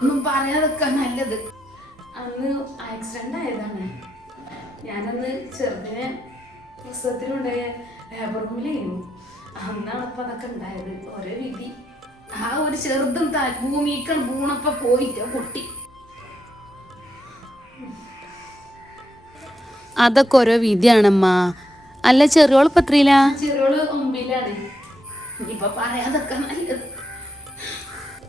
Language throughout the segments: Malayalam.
ഒന്നും പറയാതൊക്കെ നല്ലത്. അന്ന് ആക്സിഡന്റ് ആയതാണ്. ഞാനന്ന് ചെറുതിനെ പുസ്തകത്തിലുണ്ടായ ലേബർ റൂമിലായിരുന്നു അന്നാണ് അപ്പൊ അതൊക്കെ ഉണ്ടായത്. ഓരോ വിധി. ആ ഒരു ചെറുതും ഭൂമിക്കൾ വീണപ്പോ പോയിട്ട് പൊട്ടി. അതൊക്കെ ഓരോ വിധിയാണമ്മ. അല്ല ചെറിയോൾ പത്രീല ചെറിയോൾ ഒമ്പിലാണ് ഇനിയിപ്പൊ പറയാതൊക്കെ നല്ലത്.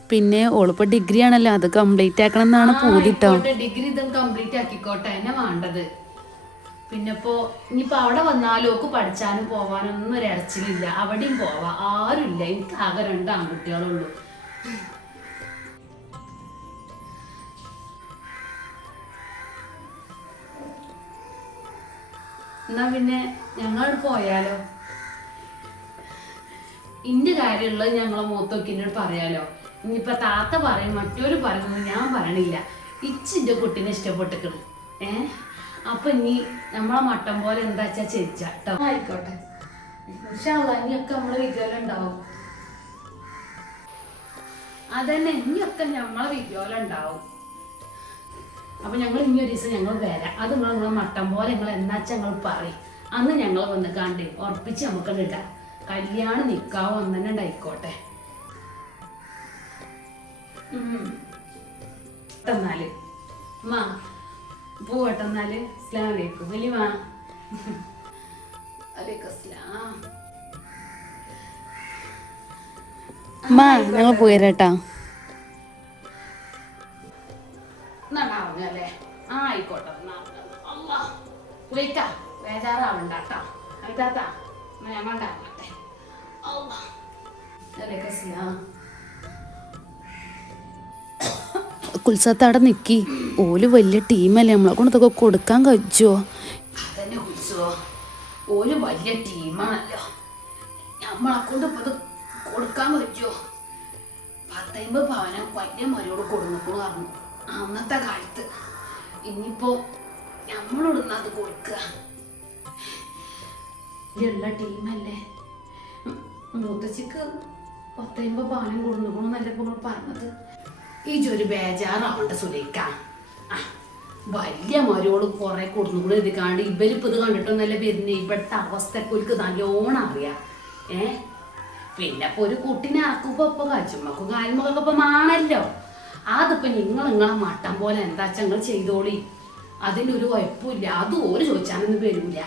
പിന്നെ ഓളിപ്പോ ഡിഗ്രി ആണല്ലോ അത് കംപ്ലീറ്റ് ആക്കണം എന്നാണ് പൂതിട്ടോ ഡിഗ്രി ഇതും കംപ്ലീറ്റ് ആക്കിക്കോട്ടെ എന്നെ വേണ്ടത് പിന്നെ ഇപ്പോ ഇനിയിപ്പോ അവിടെ വന്നാലും ഒക്കെ പഠിച്ചാനും പോവാനും ഒന്നും ഒരു ഇറച്ചിലില്ല അവിടെയും പോവാ ആരുമില്ല എനിക്ക് ആകെ രണ്ട് ആൺകുട്ടികളുള്ളൂ. എന്നാ പിന്നെ ഞങ്ങൾ പോയാലോ? ഇന്റെ കാര്യമുള്ളത് ഞങ്ങളെ മൂത്തൊക്കെ എന്നോട് പറയാലോ. ഇനിയിപ്പൊ താത്ത പറയും മറ്റൊരു പറയുന്നത് ഞാൻ പറയണില്ല. ഇച്ചിന്റെ കുട്ടീനെ ഇഷ്ടപ്പെട്ടിക്കണം. ഏ? അപ്പൊ ഇനി നമ്മളെ മട്ടം പോലെ എന്താ വെച്ചാ ചേച്ചാട്ടോ ആയിക്കോട്ടെ. ഇനിയൊക്കെ നമ്മളെ ഉണ്ടാവും അതന്നെ ഇനിയൊക്കെ നമ്മളെ ഉണ്ടാവും അപ്പൊ ഞങ്ങൾ ഇനി ഒരു ദിവസം ഞങ്ങൾ വരാം. അത് നിങ്ങൾ നിങ്ങളെ മട്ടം പോലെ നിങ്ങൾ എന്നാച്ചാ ഞങ്ങൾ പറയും. അന്ന് ഞങ്ങൾ വന്ന് കണ്ട് ഉറപ്പിച്ച് നമുക്ക് ഇടാം. കല്യാണം നിൽക്കാവോ അന്ന് തന്നെ ഉണ്ടായിക്കോട്ടെ. ഉം. എന്നാൽ മാ പോവട്ടെ എന്നാൽ അസ്ലാം വലൈക്കും വലിയ മാ ഞങ്ങൾ പോയിരട്ടാ. ആയിക്കോട്ടെ അല്ലാ അതാത്താ ഞങ്ങൾ കുൽസത്ത് അവിടെ നിക്കി. ഓൽ വലിയ ടീമല്ലേ നമ്മളെ കൊണ്ട് കൊടുക്കാൻ കഴിച്ചോ? ഓൽ വലിയ ടീമാണല്ലോ. നമ്മളെ കൊണ്ട് ഇപ്പൊ കൊടുക്കാൻ പറ്റുമോ പത്തമ്പത് പവനം വലിയ മരോട് കൊടുക്കണു പറഞ്ഞു. അന്നത്തെ കാലത്ത്. ഇനിയിപ്പോ നമ്മളോട് അത് കൊടുക്കുക ഇതുള്ള ടീമല്ലേ. ഉം, മൂത്തച്ചിക്ക് ഭവനം കൊടുക്കണമെന്നല്ലേ ഇപ്പൊ നമ്മൾ പറഞ്ഞത്. ഈ ഒരു ബേജാറാവണ്ട സുലൈക്ക ആ വലിയ മരോട് കുറെ കൊടുന്നു ഇത് കാണ്ട്. ഇവരിപ്പത് കണ്ടിട്ടൊന്നല്ല വരുന്നത് ഇവിടുത്തെ അവസ്ഥയൊക്കെ ഒരു നല്ലോണം അറിയാം. ഏ? പിന്നെ ഇപ്പൊ ഒരു കുട്ടിനെ ഇറക്കുമ്പോ ഇപ്പൊ കച്ചുമ്മക്കും കാൽമക്കൊക്കെ ഇപ്പൊ മാണല്ലോ. അതിപ്പോ നിങ്ങൾ നിങ്ങളെ മട്ടം പോലെ എന്താ വെച്ചാ നിങ്ങൾ ചെയ്തോളി. അതിനൊരു കുഴപ്പമില്ല അത് ഓര് ചോദിച്ചാലൊന്നും വരൂല.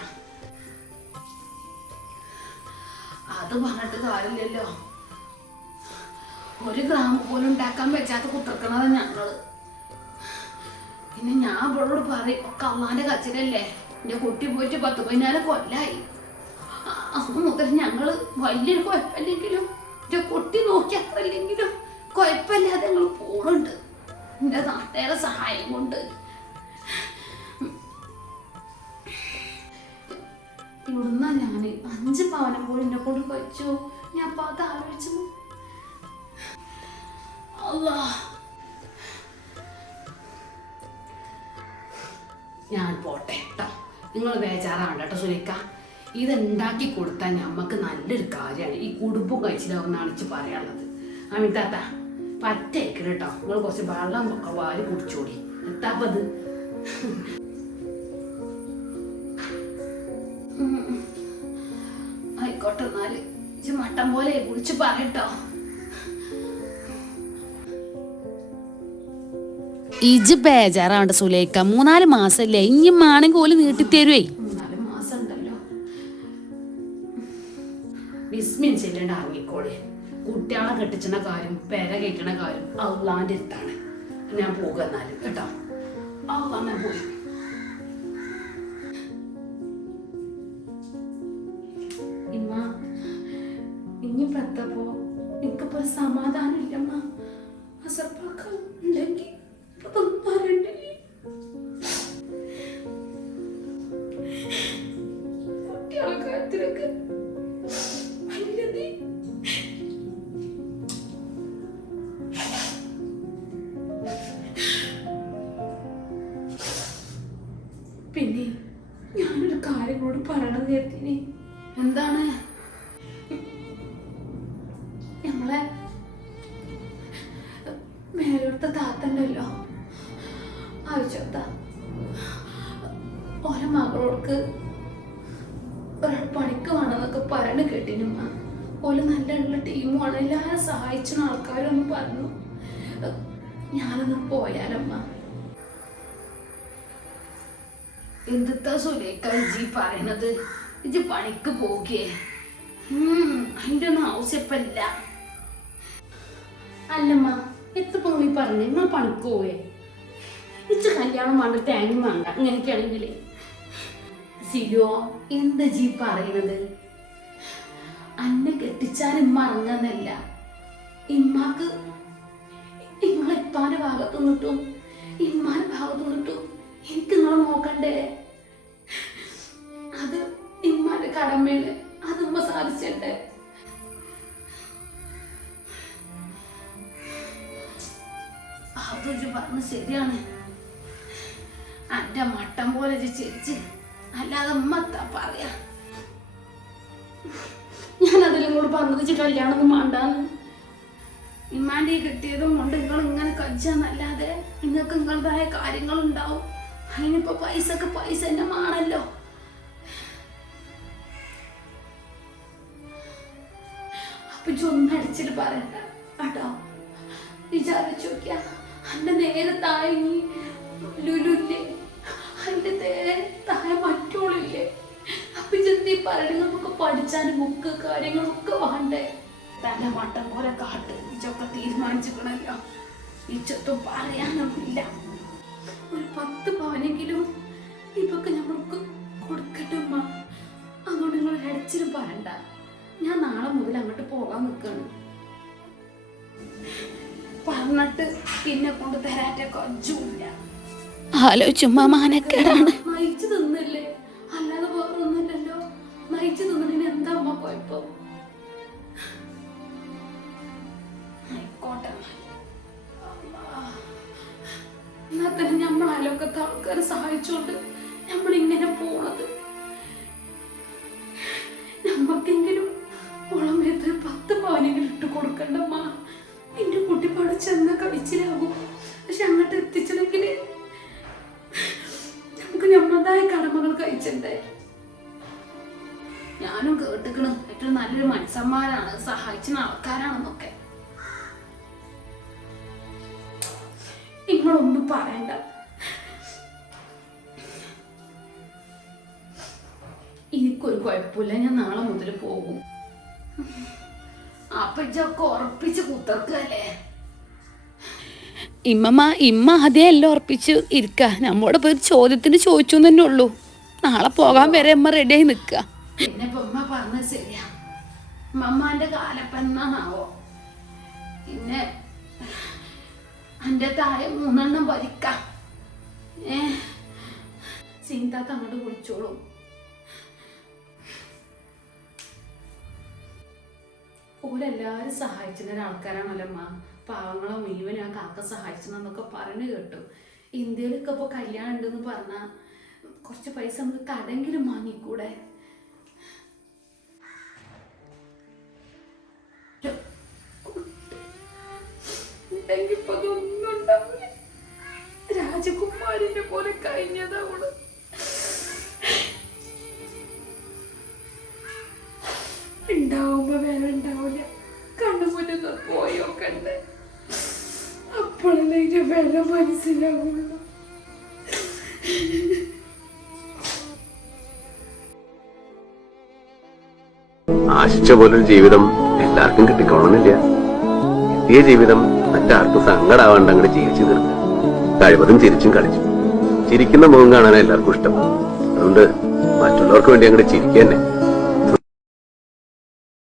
അത് പറഞ്ഞിട്ട് കാര്യമില്ലല്ലോ. ഒരു ഗ്രാമ പോലും ഉണ്ടാക്കാൻ പറ്റാത്ത കുത്തിർക്കണത് ഞങ്ങൾ. പിന്നെ ഞാൻ അവളോട് പറയും ഒക്കെ അള്ളാന്റെ കച്ചിലല്ലേ? എന്റെ കുട്ടി പോയിട്ട് പത്ത് പതിനാല് കൊല്ലായി. അന്ന് മുതൽ ഞങ്ങൾ വലിയൊരു കുഴപ്പമില്ലെങ്കിലും എന്റെ കുട്ടി നോക്കി അത്രല്ലെങ്കിലും കുഴപ്പമില്ലാതെ ഞങ്ങൾ പോണുണ്ട്. എന്റെ നാട്ടുകാരെ സഹായം കൊണ്ട്. ഇവിടുന്ന ഞാൻ അഞ്ച് പവനം പോലും എന്നെ കൊണ്ട് കഴിച്ചു? ഞാൻ അപ്പൊ അത് ആലോചിച്ചു അല്ലാ ഞാൻ പോട്ടെ കേട്ടോ നിങ്ങൾ ബേജാറാവണ്ട കേട്ടോ സുനിക്ക. ഇത് ഉണ്ടാക്കി കൊടുത്താൽ നമ്മക്ക് നല്ലൊരു കാര്യമാണ് ഈ കുടുംബം കഴിച്ചിലാവുന്നാണ് ഇച്ച് പറയാനുള്ളത്. അമിതാത്ത പറ്റേക്കൽ കേട്ടോ നിങ്ങൾ കുറച്ച് വെള്ളം ഒക്കെ വാരി കുടിച്ചോടി. എത്താപ്പത് ആയിക്കോട്ടെ എന്നാൽ. ഇച്ച് മട്ടം പോലെ കുടിച്ച് പറയട്ടോ ഇജ് ബേജാറാവണ്ട സുലേക്ക മൂന്നാൽ മാസല്ലേ ഇനി മാണെങ്കിൽ ഓൽ നീട്ടിത്തരുവേ. ചെല്ലേണ്ട ഇറങ്ങിക്കോളെ. കുട്ടികളെ കെട്ടിച്ചണ കാര്യം പെര കയറ്റണ കാര്യം അള്ളാന്റെ അടുത്താണ്. ഞാൻ പോകുന്നാലും കേട്ടോ. അള്ളാൻ പോയി. എന്താണ്? നമ്മളെ മേലോടുത്ത താത്തണ്ടല്ലോ. ആവശ്യത്ത ഓരോ മകളോർക്ക് ഒരാൾ പണിക്ക് വേണമെന്നൊക്കെ പറയണ കേട്ടിനുമ്മ. ഓൽ നല്ല ഉള്ള ടീമുമാണ് എല്ലാവരും സഹായിച്ച ആൾക്കാരൊന്നും പറഞ്ഞു. ഞാനൊന്ന് പോയാലമ്മ. എന്തിത്താ സുലേഖ ഇജി പറയണത്? ഇജ് പണിക്ക് പോകേ. അതിന്റെ ഒന്നും ആവശ്യപ്പല്ല അല്ലമ്മ എത്തപ്പോ നീ പറഞ്ഞു? നിങ്ങൾ പണിക്ക് പോവേ. ഇച്ച് കല്യാണം വേണ്ട തേങ്ങ വേണ്ട ഇങ്ങനെയൊക്കെയാണെങ്കിൽ സിലോ എന്താ ജീ പറയണത്? അന്നെ കെട്ടിച്ചാൽ ഇമ്മ ഇറങ്ങുന്നല്ല ഇമ്മാക്ക് നിങ്ങളെ ഇപ്പാന്റെ ഭാഗത്തു നിന്നിട്ടും ഇമ്മാന്റെ ഭാഗത്തു നിന്നിട്ടും എനിക്ക് നിങ്ങളെ നോക്കണ്ടേ? അത് കടമയാണ് അത് നമ്മ സാധിച്ചണ്ടേ അവരൊരു പറഞ്ഞ ശരിയാണ്. അന്റെ മട്ടം പോലെ ചിരിച്ച് അല്ലാതെ അമ്മത്താ പറയാ? ഞാൻ അതിലും കൂടെ പറഞ്ഞത് കല്യാണം വേണ്ടാന്ന്. ഇമ്മാന്റെ കിട്ടിയതും കൊണ്ട് നിങ്ങൾ ഇങ്ങനെ കജ്ജാന്നല്ലാതെ നിങ്ങൾക്ക് നിങ്ങളുടേതായ കാര്യങ്ങളുണ്ടാവും. അതിനിപ്പോ പൈസ ഒക്കെ പൈസ തന്നെ ആണല്ലോ അപ്പൊ ചൊന്നടിച്ചിട്ട് പറയണ്ട. കേട്ടോ വിചാരിച്ചു നോക്കിയ അന്റെ നേരെ ഈ ലുലുല്ലേ അതിന്റെ നേരെ താഴെ മറ്റോളില്ലേ അപ്പൊ ചെന്തി പറയണ? നമുക്ക് പഠിച്ചാനും ബുക്ക് കാര്യങ്ങളൊക്കെ വേണ്ടേ? തന്റെ മട്ടം പോലെ കാട്ട്. ഇച്ചൊക്കെ തീരുമാനിച്ചിക്കണല്ലോ ഇച്ചൊത്തും പറയാനൊന്നുമില്ല. ഒരു പത്ത് പവനെങ്കിലും ഇപ്പൊക്കെ നമ്മൾക്ക് കൊടുക്കട്ടെ ഉമ്മ. അതുകൊണ്ട് നിങ്ങൾ അടച്ചിട്ട് പറയണ്ട. ഞാൻ നാളെ മുതൽ അങ്ങോട്ട് പോകാൻ നിൽക്കാണ് പറഞ്ഞിട്ട് പിന്നെ കൊണ്ട് തരാറ്റ കൊഞ്ചുമില്ല. ആലോചിച്ചുമ്മ മാനക്കേടാണ്. നയിച്ചു തിന്നല്ലേ അല്ലാതെ വേറെ ഒന്നുമില്ലല്ലോ. നയിച്ചു തിന്നതിന് എന്താ അമ്മ കുഴപ്പം? ആയിക്കോട്ടെ. അല്ലാ. എന്നാ തന്നെ നമ്മൾ അയലൊക്കത്തെ ആൾക്കാരെ സഹായിച്ചുകൊണ്ട് നമ്മൾ ഇങ്ങനെ പോണത്. കഴിച്ചിട്ടേ ഞാനും കേട്ടിക്കണ്. ഏറ്റവും നല്ലൊരു മനുഷ്യന്മാരാണ്. സഹായിച്ച ആൾക്കാരാണെന്നൊക്കെ. നിങ്ങളൊന്നും പറയണ്ട. എനിക്കൊരു കുഴപ്പമില്ല. ഞാൻ നാളെ മുതൽ പോകും. അപ്പൊ ഇതൊക്കെ ഉറപ്പിച്ച് കുത്തർക്കല്ലേ? ഇമ്മമ്മ ഇമ്മ അതേ എല്ലാം ഉറപ്പിച്ച് ഇരിക്ക. നമ്മോട് പോയി ഒരു ചോദ്യത്തിന് ചോദിച്ചു തന്നെ ഉള്ളൂ. നാളെ പോകാൻ വരെ അമ്മ റെഡിയായി നിൽക്കുക. പിന്നെ ഉമ്മ പറഞ്ഞത് ശരിയാ. മമ്മാന്റെ കാലപ്പെന്നാണാവോ പിന്നെ എന്റെ താഴെ മൂന്നെണ്ണം ഭരിക്കാം. ഏ? സീതാത്ത അങ്ങോട്ട് കുളിച്ചോളൂ. ഓരെല്ലാരും സഹായിച്ചിരുന്ന ഒരാൾക്കാരാണല്ലോ അമ്മ പാവങ്ങളെ മുഴുവൻ ആ കാക്ക സഹായിച്ചെന്നൊക്കെ പറഞ്ഞു കേട്ടു. ഇന്ത്യയിലൊക്കെ ഇപ്പൊ കല്യാണം ഉണ്ടെന്ന് പറഞ്ഞാ കുറച്ച് പൈസ നമുക്ക് കടെങ്കിലും വാങ്ങിക്കൂടെ? രാജകുമാരിനെ പോലെ കഴിഞ്ഞതവൾ ഉണ്ടാവുമ്പോ വേറെ ഉണ്ടാവില്ല കണ്ണു പോയോ കണ്ട് അപ്പോഴല്ലേ ഇതിന്റെ വില മനസ്സിലാവുള്ളൂ. ആശിച്ച പോലൊരു ജീവിതം എല്ലാവർക്കും കിട്ടിക്കോണമെന്നില്ല കിട്ടിയ ജീവിതം മറ്റാർക്കും സങ്കടാവാണ്ട് അങ്ങോട്ട് ജീവിച്ചു തീർക്കുക. കഴിവതും ചിരിച്ചും കളിച്ചു. ചിരിക്കുന്ന മുഖം കാണാൻ എല്ലാവർക്കും ഇഷ്ടം. അതുകൊണ്ട് മറ്റുള്ളവർക്ക് വേണ്ടി അങ്ങോട്ട് ചിരിക്കുക തന്നെ